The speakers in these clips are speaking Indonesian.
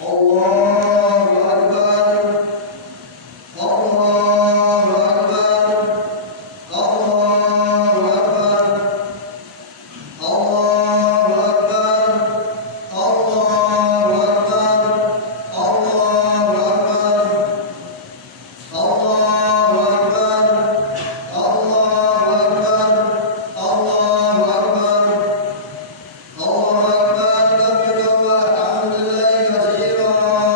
الله أكبر كبيرا والحمد لله كثيرا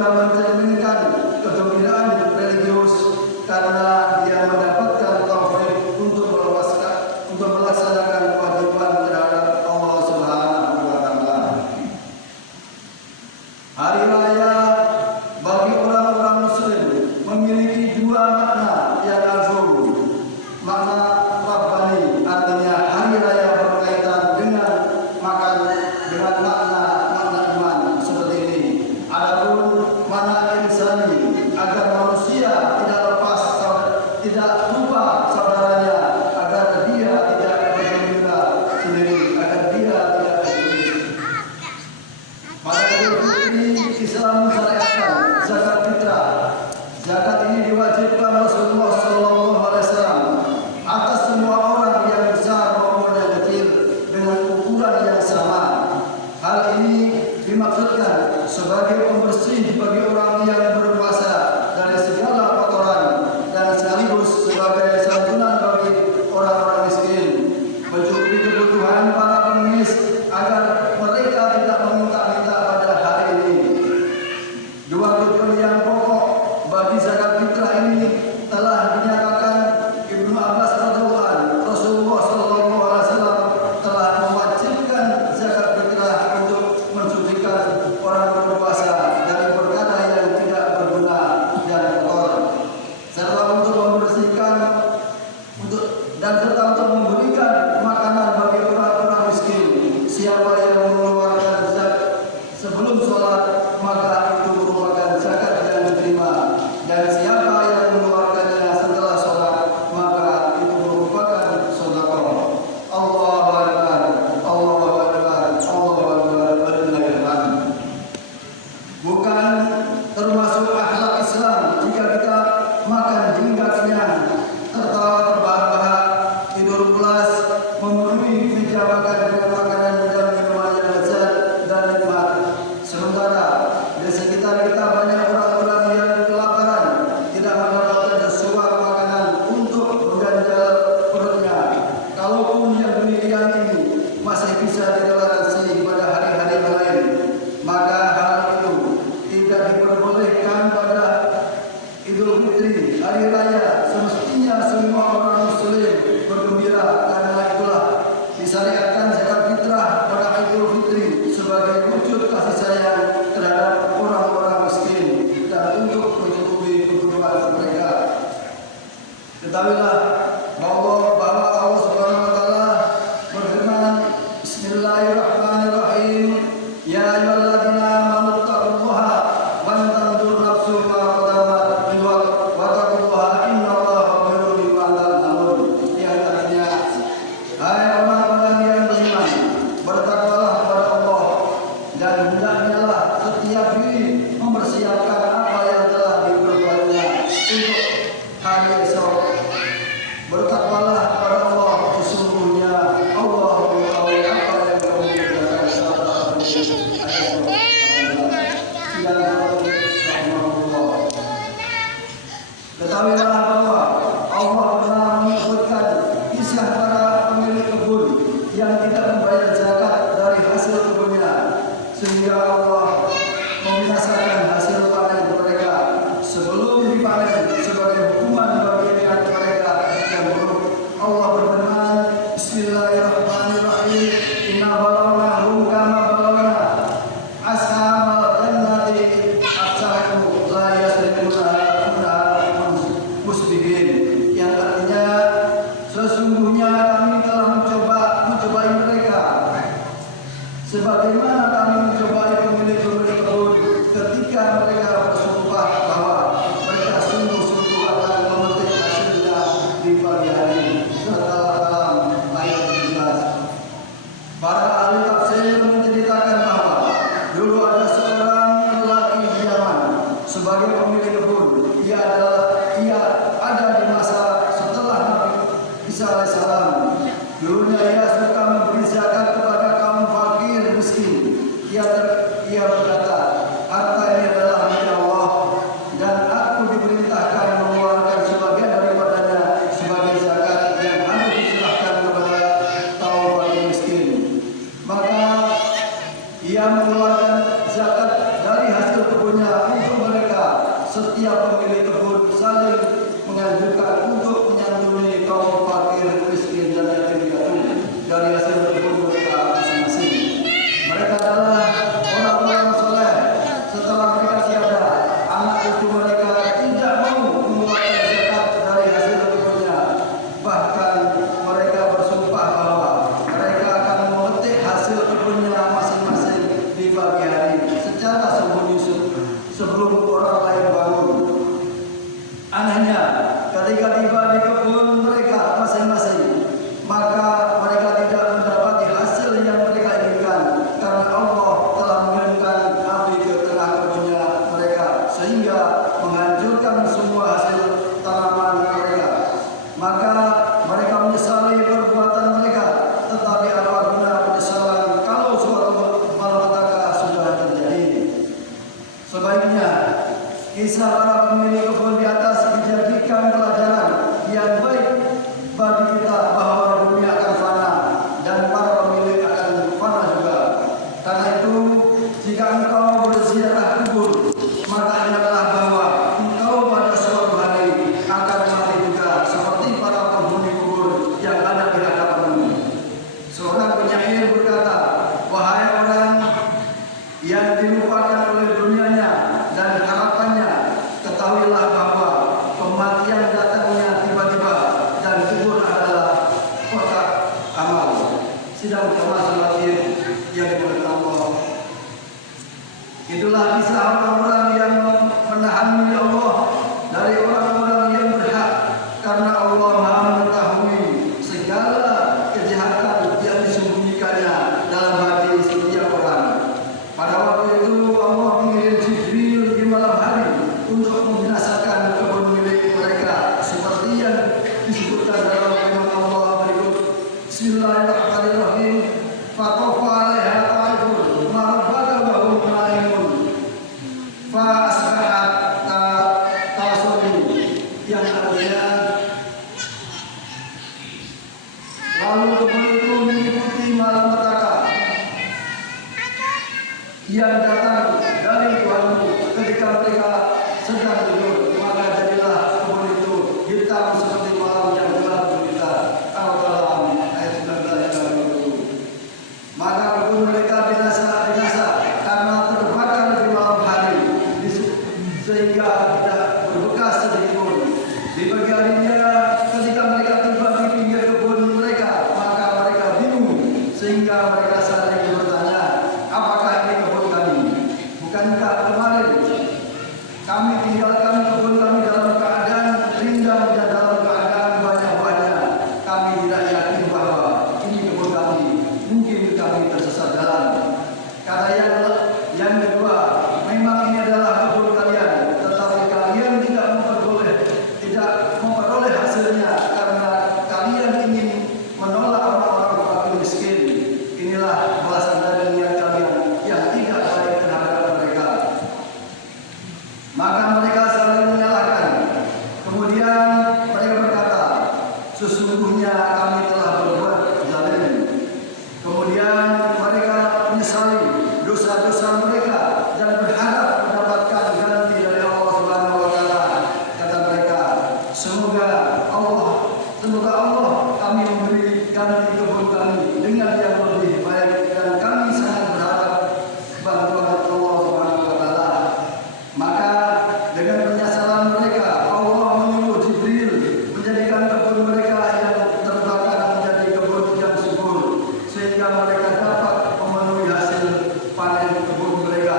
juga mencerminkan kegembiraan religius karena dia mendapatkan taufik untuk melaksanakan kewajiban terhadap Allah Subhanahu wa taala. Hari raya bagi orang-orang muslim memiliki dua makna yang agung. Makna Rabbani artinya hari raya berkaitan dengan makna iman seperti ini. Adapun makna insani agar manusia tidak lupa saudaranya, agar dia tidak bergembira sendiri, agar dia tidak egois. Maka ini Islam mensyariatkan zakat fitrah. Zakat ini diwajibkan Rasulullah SAW atas semua orang yang besar maupun yang kecil dengan ukuran yang sama. Hal ini dimaksudkan sebagai pembersih bagi orang yang berpuasa dari segala kotoran dan sekaligus sebagai santunan bagi orang-orang miskin, mencukupi kebutuhan para pengemis agar mereka tidak meminta-minta pada hari ini. Dua tujuan yang pokok bagi zakat fitrah ini telah dinyatakan Ibnu Abbas radhiyallahu anhu. Rasulullah SAW telah mewajibkan zakat fitrah untuk mensucikan orang berpuasa dari perkara yang tidak berguna dan kotor, serta untuk membersihkan serta untuk memberikan makanan bagi orang-orang miskin. Siapa yang mengeluarkan zakat sebelum sholat, maka itu merupakan zakat yang diterima, dan siapa yang mengeluarkannya setelah sholat, maka itu merupakan sedekah. Allahu Akbar, Allahu Akbar, Allahu Akbar, walillahil hamd. Bukan termasuk akhlak Islam jika kita makan hingga kenyang, tertawa terbahak-bahak, tidur pulas, memenuhi meja makan dengan makanan dan minuman yang lezat dan nikmat. Sementara di sekitar kita banyak orang-orang yang kelaparan, tidak mendapatkan sesuatu makanan untuk mengganjal perutnya. Kalaupun yang demikian ini masih bisa ditoleransi pada hari-hari yang lain, maka hal itu tidak diperbolehkan pada Idul Fitri, hari raya. Semestinya semua orang muslim bergembira. Karena itulah disyariatkan zakat fitrah pada Idul Fitri sebagai wujud kasih sayang terhadap orang-orang miskin dan untuk mencukupi kebutuhan mereka. Ketahuilah bahwa Allah Subhanahu wa taala berfirman, Bismillahirrahmanirrahim, ya ayyuhalladzina amanu taqullaha wa tanzur nafsum ma qaddamat liwaqt wa taqullaha innallaha khabirun bima ta'malun. Yang artinya, hai orang-orang yang beriman, bertakwalah kepada Allah dan hendaknyalah setiap diri mempersiapkan apa yang telah diperbuatnya untuk hari esok. Bertakwalah kepada Allah, sesungguhnya Allah mengetahui apa yang kamu kerjakan. Ketahuilah bahwa Allah pernah menyebutkan kisah para pemilik kebun yang tidak membayar zakat dari hasil kebunnya, sehingga Allah membinasakan hasil panen mereka sebelum dipanen sebagai hukuman bagi niat mereka yang buruk. Allah berfirman, Bismillahirrahmanirrahim, inna balawnahum kama balawna ashabal jannati ashabu la yasrikuna musbihin. Yang artinya, sesungguhnya kami telah mencobai mereka sebagaimana kami mencobai pemilik-pemilik kebun ketika mereka bersumpah bahwa mereka sungguh-sungguh akan memetik hasilnya di pagi hari. Surat Al-Qalam ayat 17. Para ahli tafsir menceritakan bahwa dulu ada seorang lelaki di Yaman sebagai pemilik kebun. Ia ada di masa setelah Nabi Isa alaihissalam. Dulunya ia suka memberi zakat kepada kaum fakir miskin. Ia berkata, harta ini adalah milik Allah dan aku diperintahkan mengeluarkan sebagian daripadanya sebagai zakat yang harus diserahkan kepada kaum fakir miskin. Maka ia mengeluarkan zakat dari hasil kebunnya untuk setiap pemilik kebun saling menganjurkan untuk menyantuni kaum fakir, miskin dan yatim piatu dari hasil kebun mereka masing-masing. Mereka adalah orang-orang soleh. Setelah mereka tiada, anak cucu mereka tidak mau mengeluarkan zakat dari hasil kebunnya. Bahkan mereka bersumpah bahwa mereka akan memetik hasil kebunnya masing-masing di pagi hari secara sembunyi sebelum orang lain bangun. Anehnya, ketika tiba di kebun mereka masing-masing, maka mereka tidak mendapati hasil yang mereka inginkan karena Allah telah mengirimkan api ke tengah kebunnya mereka sehingga menghancurkan semua hasil tanaman mereka. Maka mereka menyesali perbuatan mereka, tetapi apa guna penyesalan kalau suatu malapetaka sudah terjadi. Sebaiknya kisah para pemilik kebun di atas dijadikan pelajaran yang baik bagi kita bahwa dunia akan fana dan para pemilik akan fana juga. Karena itu, jika engkau berziarah kubur, maka ingatlah bahwa engkau pada suatu hari akan mati juga seperti para penghuni kubur yang ada di hadapanmu. Seorang penyair berkata, wahai orang yang dilupakan oleh dunianya dan harapannya, ketahuilah bahwa kematian datangnya tiba-tiba dan kubur adalah kotak amal. Sidang jemaah sekalian yang dimuliakan Allah. Itulah kisah orang-orang yang menahan milik Allah dari orang-orang yang berhak, karena Allah Maha mengetahui segala kejahatan yang disembunyikannya dalam hati setiap orang. Pada waktu itu Allah mengirim Jibril di malam hari untuk membinasakan kebun milik mereka seperti yang disebutkan dalam firman Allah berikut. Bismillahirrahmanirrahim. Fatofa 'alaiha ta'ifun ma'rufaka wa hum na'imun fa asbahat tasawwi, yang artinya lalu kebun itu mengikuti malapetaka yang datang dari Tuhanmu ketika mereka sedang tidur, maka jadilah kebun itu hitam seperti malam yang gelap gulita. Al-Qalam ayat 19 yang lalu. Maka kebun mereka binasa karena terbakar di malam hari, sehingga tidak berbekas sedikit pun. Di pagi harinya ketika mereka tiba di pinggir kebun mereka, maka mereka bingung sehingga mereka saling bertanya, apakah ini kebun kami? Bukankah kemarin kami tinggalkan kebun kami dalam keadaan rindang dan dalam keadaan banyak buahnya? Kami tidak yakin bahwa ini kebun kami. Mungkin kami tersesat jalan. Kata yang kedua, memang ini adalah kebun kalian, tetapi kalian tidak memperoleh hasilnya karena kalian ingin menolak orang-orang fakir miskin. Inilah balasan dari niat kalian yang tidak baik terhadap mereka. Maka mereka saling menyalahkan. Kemudian mereka berkata, sesungguhnya kami telah berbuat zalim. Kemudian mereka menyesali dosa-dosa mereka dan berharap mendapatkan ganti dari Allah Subhanahu wa taala. Kata mereka, semoga Allah kami memberi ganti kebun kami dengan yang lebih baik, dan kami sangat berharap bantuan Allah Subhanahu wa taala. Maka dengan penyesalan mereka, Allah menyuruh Jibril menjadikan kebun mereka yang terbakar menjadi kebun yang subur, sehingga mereka dapat memenuhi hasil panen kebun mereka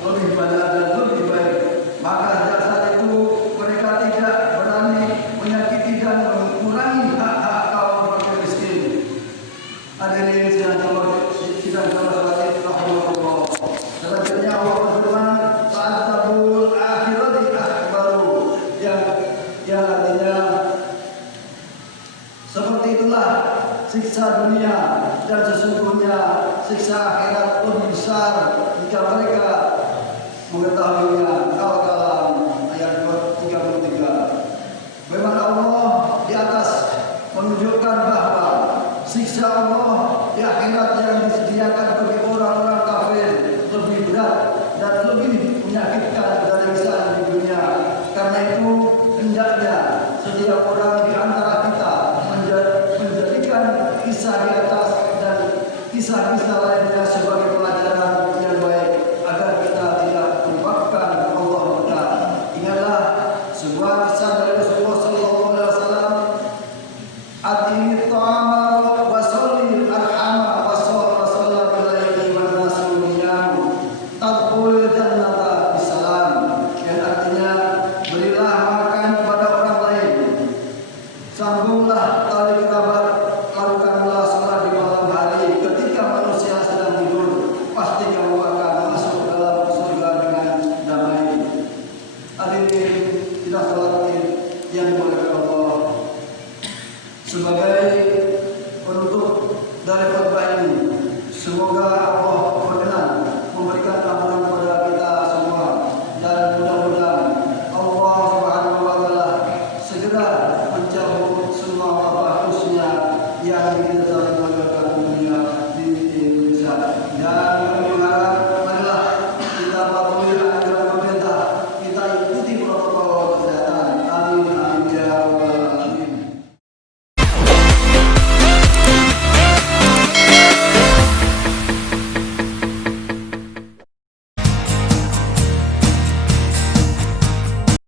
lebih banyak dan lebih baik. Maka sejak saat itu mereka tidak berani menyakiti dan mengurangi hak-hak kaum fakir miskin. Hadirin sidang salat rahimahullah. Selanjutnya Allah berfirman, "Fa'tabul akhirati akbaru," yang artinya seperti itulah siksa dunia, dan sesungguhnya siksa akhirat lebih besar jika mereka mengetahuinya.